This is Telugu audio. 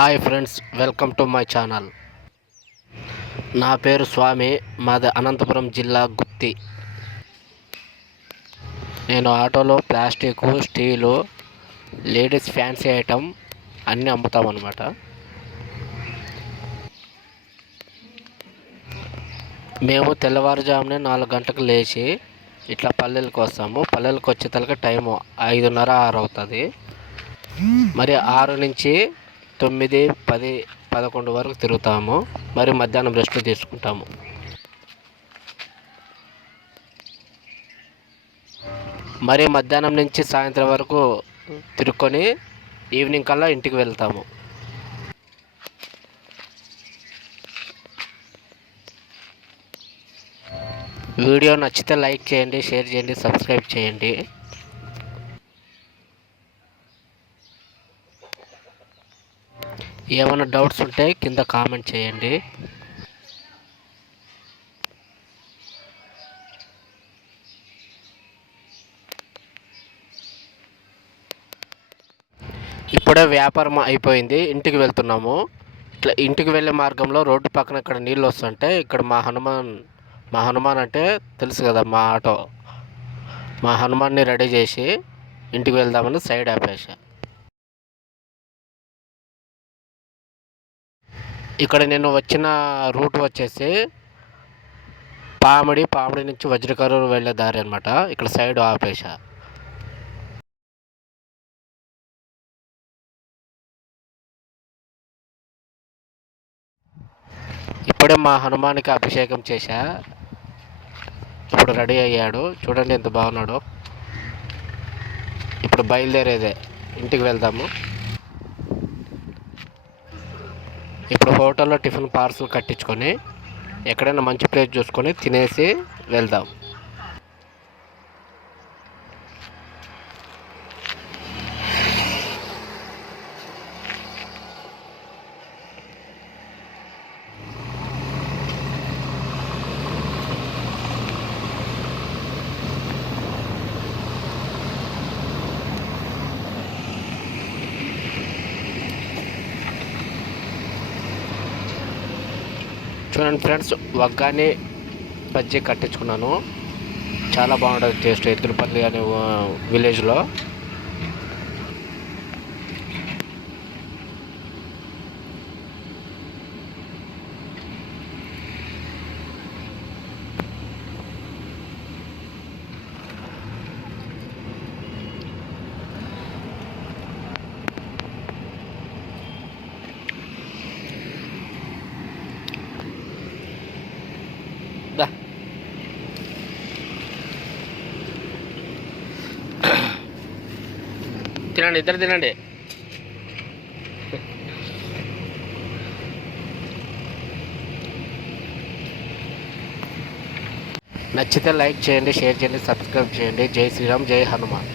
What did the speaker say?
Hi friends, welcome to my channel. నా పేరు స్వామి. మాది అనంతపురం జిల్లా గుత్తి. నేను ఆటోలో plastic, steel, ladies fancy item అన్నీ అమ్ముతామన్నమాట. మేము తెల్లవారుజామునే 4 గంటలకు లేచి ఇట్లా పల్లెలకు వస్తాము. పల్లెలకు వచ్చేతలకి టైము 5:30, 6 అవుతుంది. మరి 6 నుంచి 9, 10, 11 వరకు తిరుగుతాము. మరి మధ్యాహ్నం రెస్ట్ తీసుకుంటాము. మరి మధ్యాహ్నం నుంచి సాయంత్రం వరకు తిరుక్కొని ఈవినింగ్ కల్లా ఇంటికి వెళ్తాము. వీడియో నచ్చితే లైక్ చేయండి, షేర్ చేయండి, సబ్స్క్రైబ్ చేయండి. ఏమైనా డౌట్స్ ఉంటే కింద కామెంట్ చేయండి. ఇప్పుడే వ్యాపారం అయిపోయింది, ఇంటికి వెళ్తున్నాము. ఇట్లా ఇంటికి వెళ్ళే మార్గంలో రోడ్డు పక్కన ఇక్కడ నీళ్ళు వస్తుంటే ఇక్కడ మా హనుమాన్ అంటే తెలుసు కదా, మా ఆటో. మా హనుమాన్ని రెడీ చేసి ఇంటికి వెళ్దామని సైడ్ ఆపేసా. ఇక్కడ నేను వచ్చిన రూట్ వచ్చేసి పామిడి నుంచి వజ్రకరూరు వెళ్ళే దారి అనమాట. ఇక్కడ సైడ్ ఆపేసా. ఇప్పుడే మా హనుమానికి అభిషేకం చేశా. ఇప్పుడు రెడీ అయ్యాడు, చూడండి ఎంత బాగున్నాడో. ఇప్పుడు బయలుదేరేదే, ఇంటికి వెళ్దాము. ఇప్పుడు హోటల్లో టిఫిన్ పార్సల్ కట్టించుకొని ఎక్కడైనా మంచి ప్లేస్ చూసుకొని తినేసి వెళ్దాం. చూడండి ఫ్రెండ్స్, వగ్గాని బజ్జీ కట్టించుకున్నాను. చాలా బాగుంటుంది టేస్ట్. ఎద్దులపల్లి అనే విలేజ్లో. తినండి, ఇద్దరు తినండి. నచ్చితే లైక్ చేయండి, షేర్ చేయండి, సబ్స్క్రైబ్ చేయండి. జై శ్రీరామ్, జై హనుమాన్.